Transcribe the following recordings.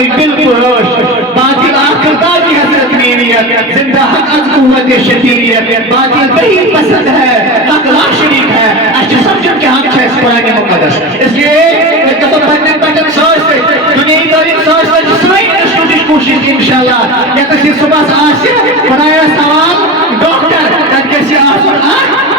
कर दिल पुरोश बातिल आखिरकार की हसरत नीयत जिंदा हक अज कुव्वत शदीयत बातिल वही पसंद है हक ला शरीक है अच्छा समझो कि हम है कुरान मुकद्दस इसलिए मैं तो पढ़ने पढ़ने सोच से दुनिया की सोच से जिसमें स्टूडेंट कोशिश इंशाल्लाह या किसी सुबह से बनाया सवाल डॉक्टर तक कैसे आसन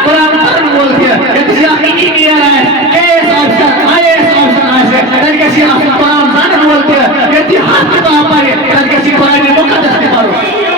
कुरान पढ़ने बोल दिया या किसी इंजीनियर है केएस ऑफिसर आईएएस ऑफिसर ऐसे तक कैसे आप कुरान जाने बोल दिया यदि हाथ पे तो आप आए तक कैसे कुरान मुकद्दस के मारो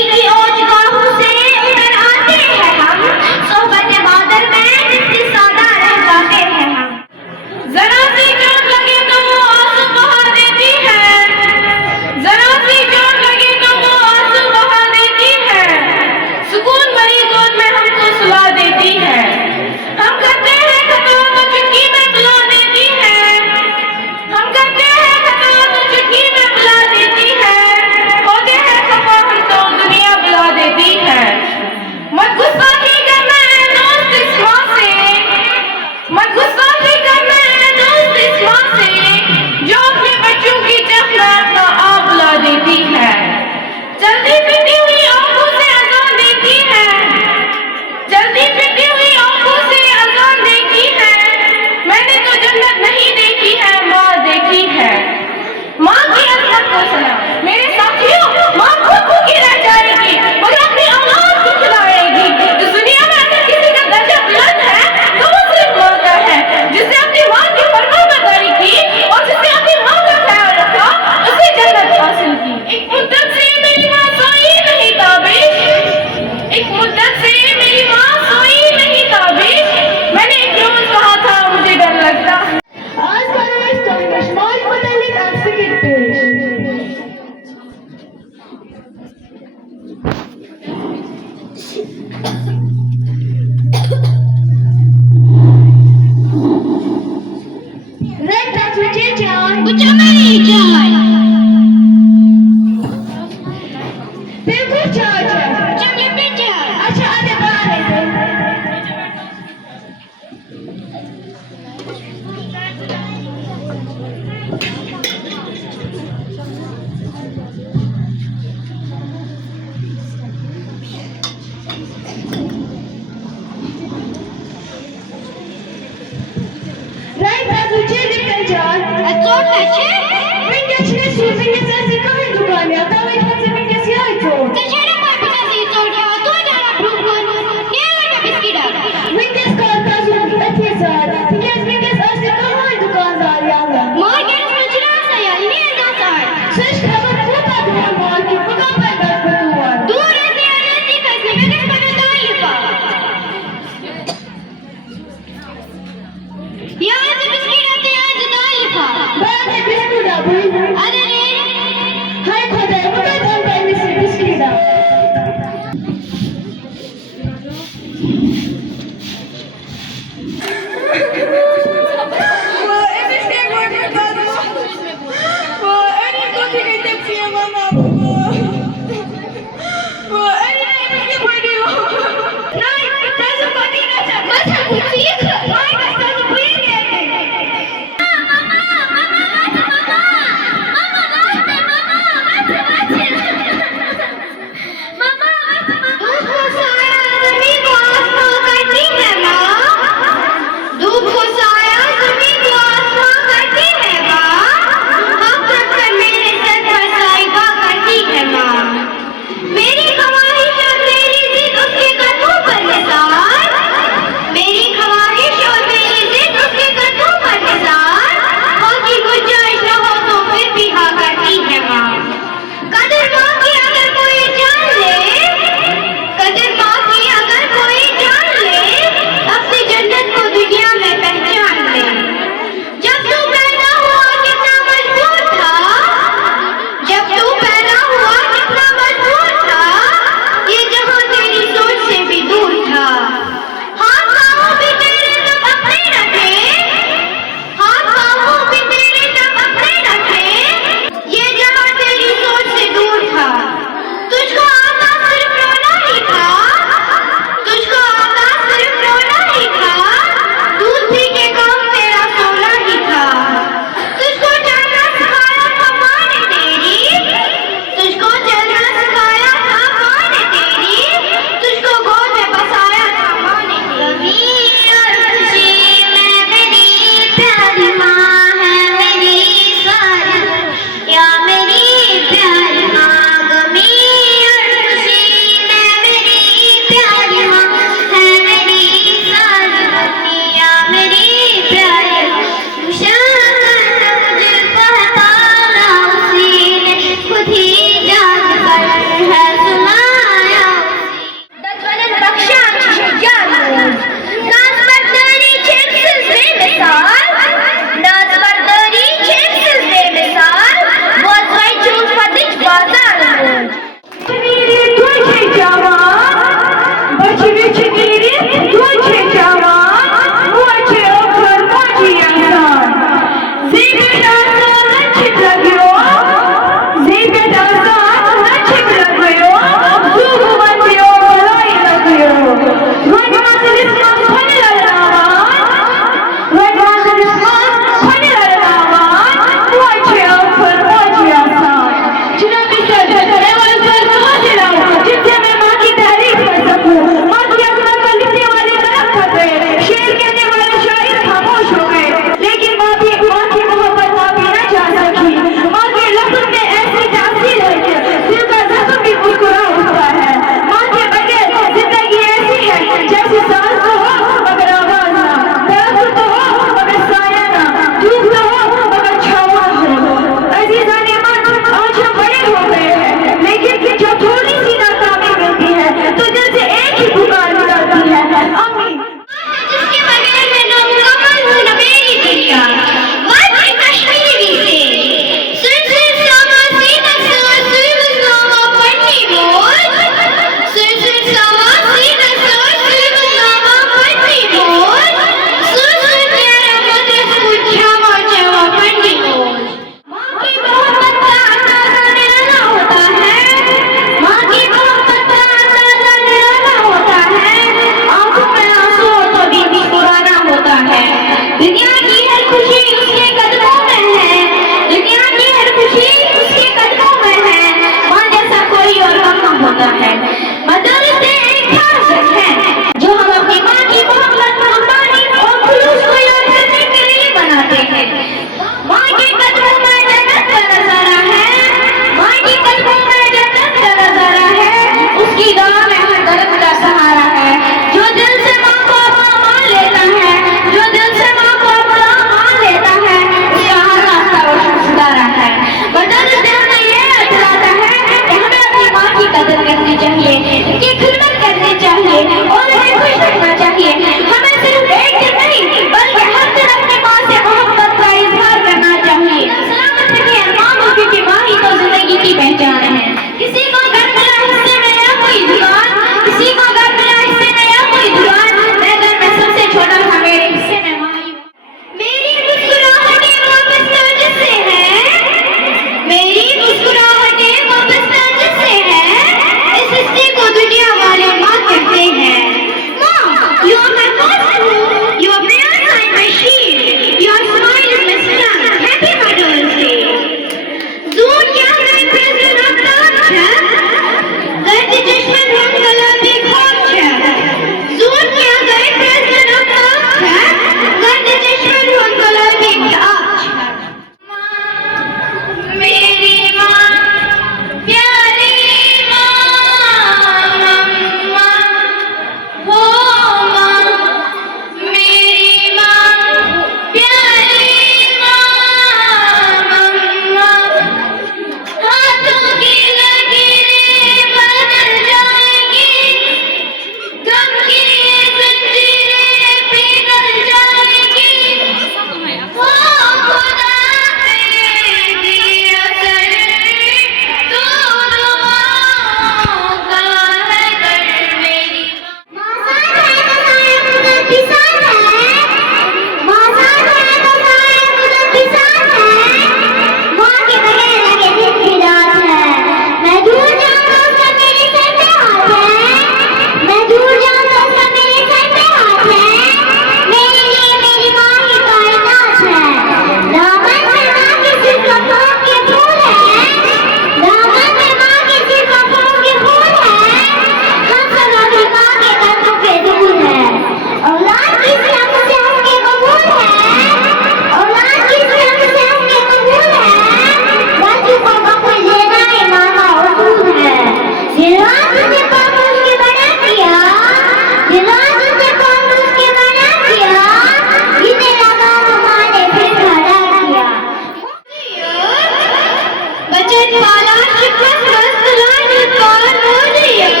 Bachet pala çıkmaz mıskılar rüzgar mociyat.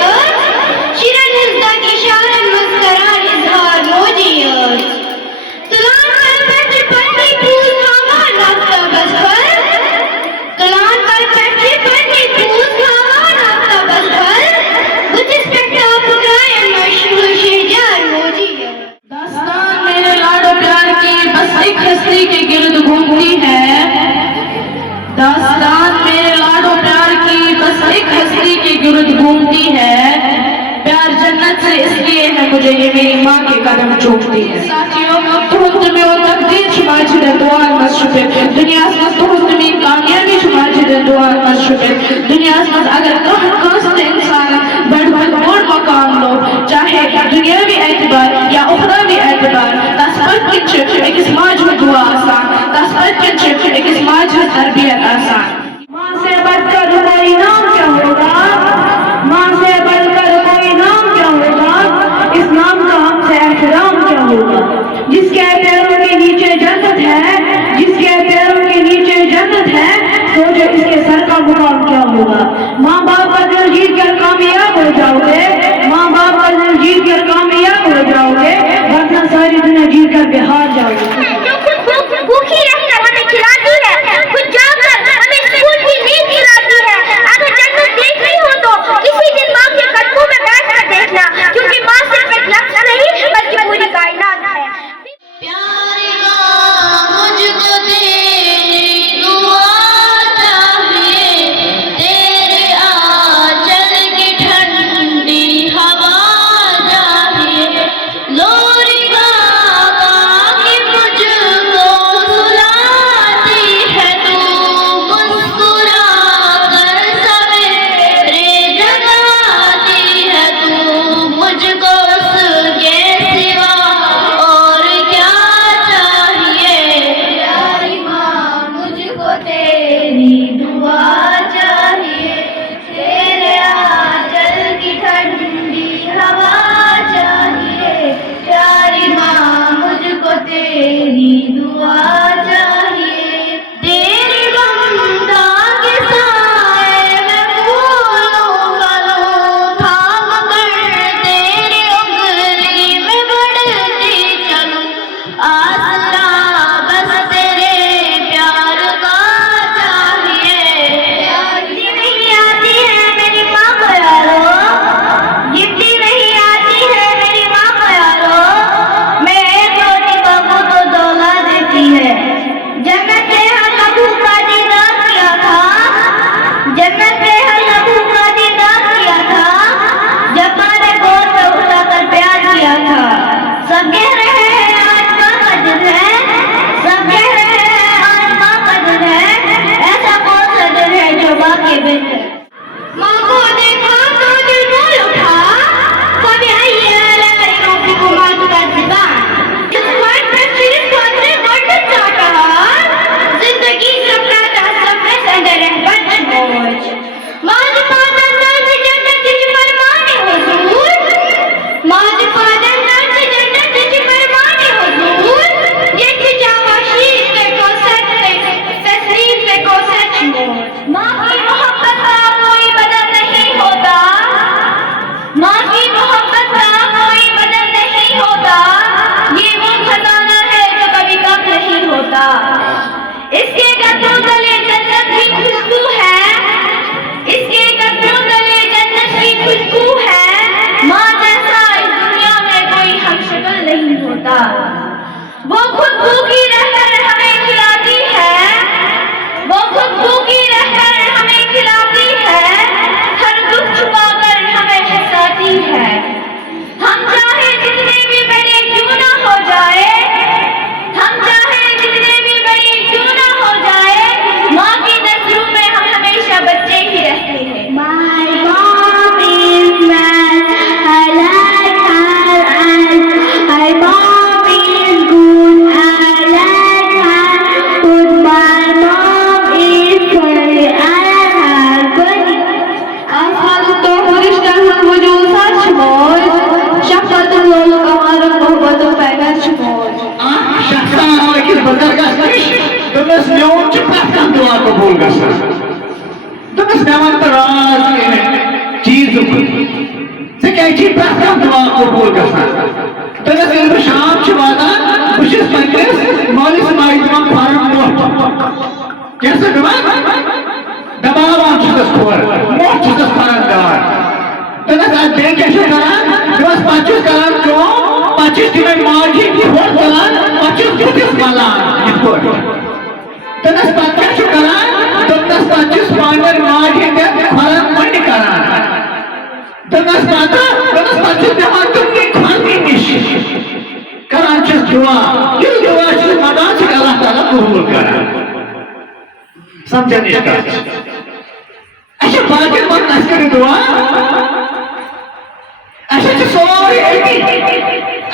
Şirin hızdaki şair mıskarar izhar mociyat. Tulan kar petre patti puz khava nafta basfar. Tulan kar petre patti puz khava nafta basfar. Kuch specta pukaye mashhur shejar mociyat. दास्तान मेरे लाडो प्यार की बस एक हस्ती के गिर्द घूमती है। दास्तान मेरे लाडो प्यार की बस एक हस्ती के गिर्द घूमती है। प्यार जन्नत से इसलिए है मुझे ये मेरी माँ के कदम चूमती है। साथियों तुहत में वो तकदीर छुपा छिड़े दुआ मत छुपे दुनिया से तुहत में कामयाबी छुपा छिड़े दुआ मत छुपे दुनिया से अगर कहाँ इंसान बढ़ बढ़ मकाम लो चाहे दुनियावी एतबार या उखरावी एतबार तस्पत किच एक समाज में दुआ आसान तस्पत किच एक समाज में तरबियत आसान। माँ से बढ़कर कोई नाम क्या होगा, माँ से बढ़कर कोई नाम क्या होगा, इस नाम का हमसे एहतराम क्या होगा। जिसके पैरों के नीचे जन्नत है, जिसके पैरों के नीचे जन्नत है, सोचो इसके सर का मुकाम क्या होगा। माँ बाप का दिल जीत कर कामयाब हो जाओगे, माँ बाप का दिल जीत कर कामयाब हो जाओगे, वरना सारी दुनिया जीत कर बिहार जाओगे। भूखी रहकर हमें खिलाती है, खुद जाकर हमें स्कूल की नींद खिलाती है। अगर जन्नत देखनी हो तो किसी दिन माँ के कदमों में बैठकर देखना, क्योंकि माँ सिर्फ एक लफ्ज़ नहीं बल्कि पूरी कायनात है। प्यारी माँ मुझको तेरी दुआ चाहिए, तेरे आंचल की ठंडी हवा चाहिए। लोरी गा के मुझको सुलाती है तू, मुस्कुरा कर सवेरे जगाती है तू। मुझको उसके सिवा और क्या चाहिए। प्यारी माँ मुझको तेरी दुआ चाहिए, तेरे आंचल की ठंडी हवा चाहिए। प्यारी माँ मुझको तेरी दुआ चाहिए। तेरी ममता के साए में फूलों फलों थाम कर तेरी उंगली में बढ़ती चलूं। आसरा बस तेरे प्यार का चाहिए। गिफ्टी नहीं आती है मेरी माँ को यारो, गिफ्टी नहीं आती है मेरी माँ को यारो। मैं एक रोटी बाबू को दौला देती है। जब मैं तेरा लबू का दीदार किया था, जब मैं तेरा लबू का दीदार किया था, जब मैंने गोद में उठाकर प्यार किया था। सब कह रहे हैं आज माँ का दिन है, सब कह रहे हैं आज माँ का दिन है। ऐसा कौन सा दिन है जो माँ के बिन है। माँ को देखा तो दिल बोल उठा, कभी आई है लहरी रोटी को माँ का ज़ुबान। इस वर्ड में सिर्फ अपने वर्ड चाहता, जिंदगी सपना सबने संग रहबत मौज। माज पादन दर्द जन्नत जिस फरमाने हुजूर, माज पादन दर्द जन्नत जिस फरमाने हुजूर। ये जावा शीर पे को सच पे तस्लीम पे को सच मौज। माँ की मोहब्बत का कोई बदल नहीं होता, माँ की मोहब्बत का कोई बदल नहीं होता। ये वो खजाना है जो कभी कम नहीं होता। इसके कदमों तले जन्नत की खुशबू है, इसके कदमों तले जन्नत की खुशबू है। माँ जैसा इस दुनिया में कोई हमशक्ल नहीं होता। वो खुद भूखी रहकर हमें खिलाती है, वो खुद भूखी रहकर हमें खिलाती है। हर दुख छुपाकर हमें हंसाती है। हम चाहे जितने भी बड़े क्यों ना हो जाए, हम चाहे जितने भी बड़े क्यों ना हो जाए, माँ की नजरों में हम हमेशा बच्चे ही रहते हैं। My mom is mad, I like her eyes. My mom is good, I like her good. My mom is funny, I like her funny. Asal to Krishna वजूद सच मौज, शफकत लोल कमर मोहब्बत पैगश मौज। Şahsana ki bakar gasmış, dönmez ne olacak baktan dua kabul gasmış. Newan तो राज चीज से क्या प्रथ दुआ कबूल गसान तगस शाम वातान बहुत पन्नस मालिस माज दिवान फार्म क्या दबावान खोर मोट फार्म दिवान तगस बे क्या दिवस पे करान पे तमें माजी खोर तुलान पे बुथिस मलान तगस पे क्या करान दोपनस पे पान माजी खोरन मंड करान तगस पे दिवान तुमने खानी निश करान दुआ ये दुआ मदान से अल्लाह ताला कबूल करान समझन इसका अच्छा बाकी मत कर दुआ अच्छा सोरी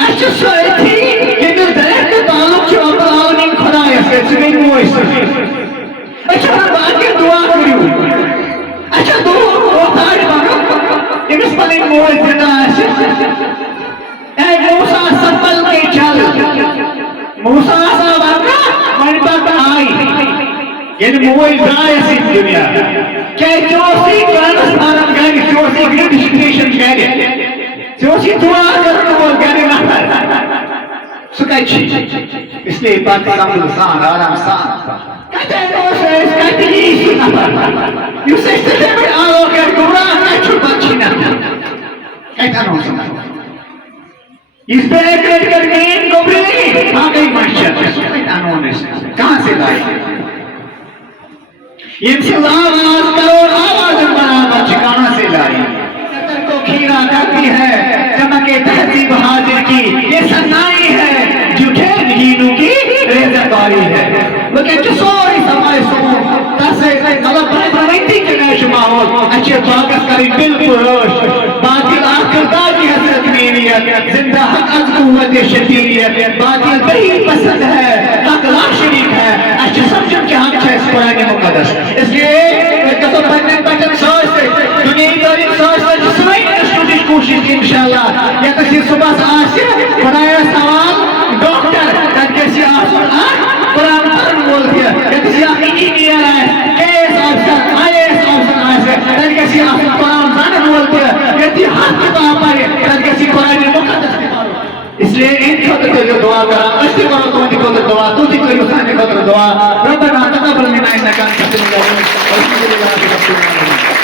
अच्छा सोरी ये डायरेक्ट ताल्लुक जो अल्लाह खुदा है से मोइस अच्छा बाकी दुआ करियो अच्छा दो तार बनो इस पले मोइस जिंदा है ए मूसा संभल के चल मूसा साहब आपका मन पर आई ये मोइस जाए इस दुनिया क्या जोशी करस आराम करेंगे जोशी ग्रेडिफिकेशन करेंगे जोशी दुआ करने वो कहने लगा सुखाची इसलिए पाकिस्तान इंसान आराम सान कहते हैं दोस्त कहते हैं यीशु ना यू से कहते हैं आओ कर गुमराह ना छुपा छीना कहता ना सुना इस पे क्रिएट करके गोबरी आ गई माशा कहां से लाई ये आवाज करोड़ आवाज बना ठिकाना से लाई को खीरा करती है चमके तहजीब हाजिर की ये सन्नाई है झूठे हीनों की रेज़ाकारी है वो कहते सोरी समाए सो तसे गलत प्रवृत्ति के नश माहौल अच्छे बागस करी बिल्कुल बातिल आखिरता की हसरत नीयत जिंदा हक अज कुव्वत शदीदियत बातिल बही पसंद है हक ला शरीक है अच्छे समझन के हक है इस कुरान मुकद्दस इसलिए कसम पढ़ने बचन सोच से दुनिया की तारीफ सोच से जिसमें स्टूडेंट कोशिश इंशाल्लाह या किसी सुबह से आज से बनाया सवाल डॉक्टर कैसे आसन कुरान पढ़ने बोल दिया या किसी इंजीनियर है केएस ऑफिसर आईएएस ऑफिसर ऐसे कैसे आसन कुरान जाने बोल दिया यदि हाथ किताब पढ़े कैसे कुरान मुकद्दस इसलिए इन खतर के दुआ करा अस्ति करो तुम को दुआ तू जी करो साने को दुआ रब्बना तक़ब्बल मिन्ना इन्नका अंतल अलीम व